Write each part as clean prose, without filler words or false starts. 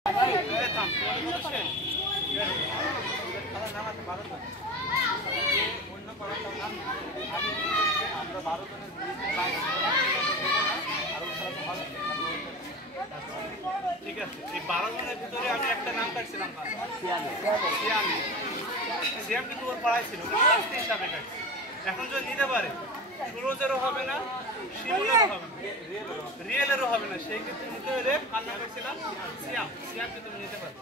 ঠিক আছে, এই 12 জনের ভিতরে আমি একটা নাম কাটছিলাম, সিয়াম কিন্তু ওর পাড়ায় ছিল, হিসাবে কাটছি। এখন যদি নিতে পারে সুরজেরও হবে না, শিমুলেরও হবে না, রিয়েলেরও হবে না, সেই ক্ষেত্রে নিতে হলে কান্না করছিলাম সিয়াম। সিয়ামকে তুমি নিতে পারো।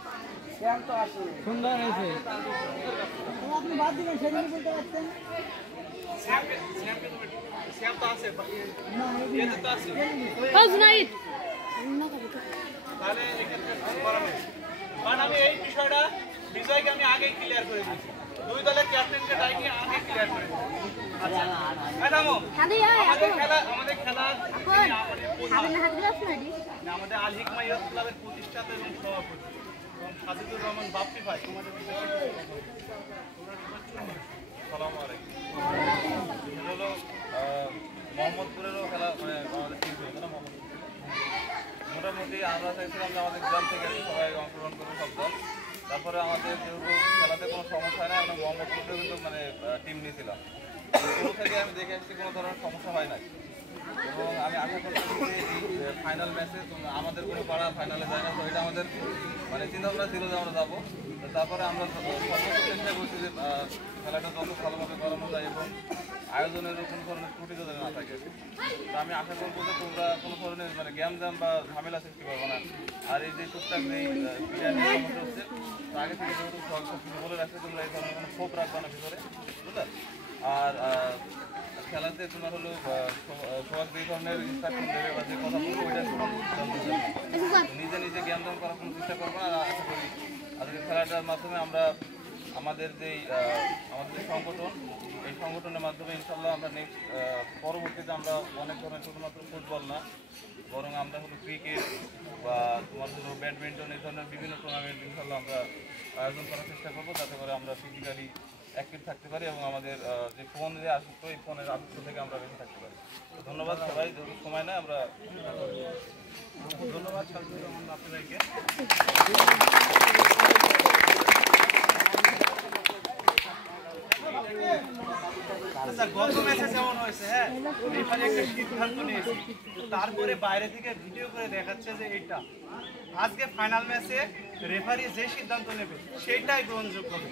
সুন্দর হয়েছে। আপনি বাদ দিবেন সেদিন বলতে পারছেন। সিয়াম তো আছে, তো আছে। তাহলে এক্ষেত্রে করা হবে। কারণ আমি এই বিষয়টা বিজয়কে আমি আগেই ক্লিয়ার করে দিয়েছি, দুই দলের ক্যাপ্টেনকে ডাইনি আগে ক্লিয়ার করে দিয়েছি। আমাদের খেলা আমাদের আল হিকমা ইয়ুথ ক্লাবের প্রতিষ্ঠাতা এবং সভাপতি এবং সাজিদুর রহমান বাপ্পি ভাই, তোমাদের আসসালামু আলাইকুম। এটা হলো মোহাম্মদপুরেরও খেলা, মানে আমাদের টিম হয়েছে না মোহাম্মদপুর। মোটামুটি আমরা চাইছিলাম যে আমাদের গ্রাম থেকে সবাই অংশগ্রহণ করবে সব দল। তারপরে আমাদের যেহেতু খেলাতে কোনো সমস্যা হয় না, আমরা মোহাম্মদপুরেও কিন্তু মানে টিম নিয়েছিলাম। শুরু থেকে আমি দেখে এসেছি কোনো ধরনের সমস্যা হয় নাই, এবং আমি আশা করছি যে এই ফাইনাল ম্যাচে আমাদের কোনো পাড়া ফাইনালে যায় না, তো এটা আমাদের মানে চিন্তাভাবনা ছিল যে আমরা যাবো। তারপরে আমরা সর্বোচ্চ চেষ্টা করছি যে খেলাটা যত ভালোভাবে করানো যায় এবং আয়োজনেরও কোনো ধরনের ত্রুটি যাতে না থাকে। তো আমি আশা করবো যে তোমরা কোনো ধরনের মানে জ্ঞান বা ঝামেলা সৃষ্টি করবো না। আর এই যে টুকটাক যে বিরিয়ানির সমস্যা হচ্ছে, আগে থেকে যেহেতু সব কিছু বলে রাখছে, তোমরা এই ধরনের কোনো ক্ষোভ রাখবা না ভিতরে, বুঝলে। আর খেলাতে তোমার হলো সবাই এই ধরনের ইনস্ট্রাকশন দেবে বা যে কথা বলবো ওইটা নিজে নিজে জ্ঞান দান করার কোনো চেষ্টা করবো না। আশা করি আজকে খেলাটার মাধ্যমে আমরা আমাদের যে সংগঠন, এই সংগঠনের মাধ্যমে ইনশাল্লাহ আমরা নেক্সট পরবর্তীতে আমরা অনেক ধরনের শুধুমাত্র ফুটবল না, বরং আমরা হলো ক্রিকেট বা তোমার হলো ব্যাডমিন্টন, এই ধরনের বিভিন্ন টুর্নামেন্ট ইনশাল্লাহ আমরা আয়োজন করার চেষ্টা করবো, যাতে করে আমরা ফিজিক্যালি অ্যাক্টিভ থাকতে পারি এবং আমাদের যে ফোন যে আসক্ত, এই ফোনের আসক্ত থেকে আমরা বেঁচে থাকতে পারি। ধন্যবাদ সবাই, যদি সময় নেয় আমরা ধন্যবাদ সাজিদুর রহমান বাপ্পি ভাইকে। আচ্ছা, গত ম্যাচে যেমন হয়েছে, হ্যাঁ রেফারি একটা সিদ্ধান্ত নিয়েছে, তারপরে বাইরে থেকে ভিডিও করে দেখাচ্ছে যে এইটা আজকে ফাইনাল ম্যাচে রেফারি যে সিদ্ধান্ত নেবে সেইটাই গ্রহণযোগ্য হবে।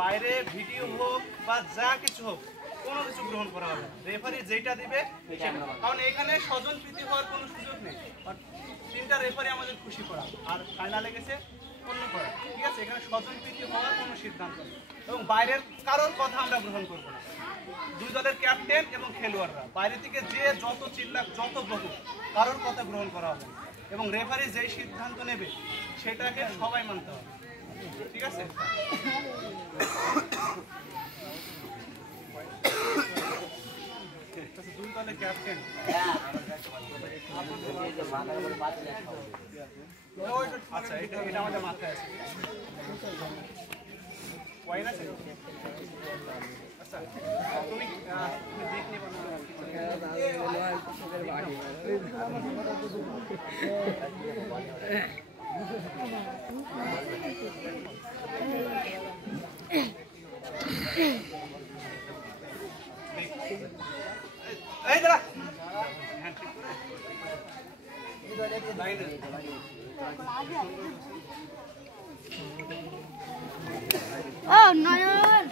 বাইরে ভিডিও হোক বা যা কিছু হোক, কোনো কিছু গ্রহণ করা হবে না, রেফারি যেটা দিবে। কারণ এখানে স্বজন প্রীতি হওয়ার কোনো সুযোগ নেই। তিনটা রেফারি আমাদের খুশি করা আর ফাইনালে গেছে অন্য করা, ঠিক আছে। এখানে স্বজন প্রীতি হওয়ার কোনো সিদ্ধান্ত নেই এবং বাইরের কারোর কথা আমরা গ্রহণ করবো না। দুই দলের ক্যাপ্টেন এবং খেলোয়াড়রা বাইরে থেকে যে যত চিল্লাক যত বহু, কারোর কথা গ্রহণ করা হবে এবং রেফারি যেই সিদ্ধান্ত নেবে সেটাকে সবাই মানতে হবে, ঠিক আছে। দুই দলের ক্যাপ্টেন আচ্ছা, এটা আমাদের মাথায় আছে। ওয়াইন আছে? আচ্ছা, তুমি দেখলে এই দাঁড়া Oh, Nayan!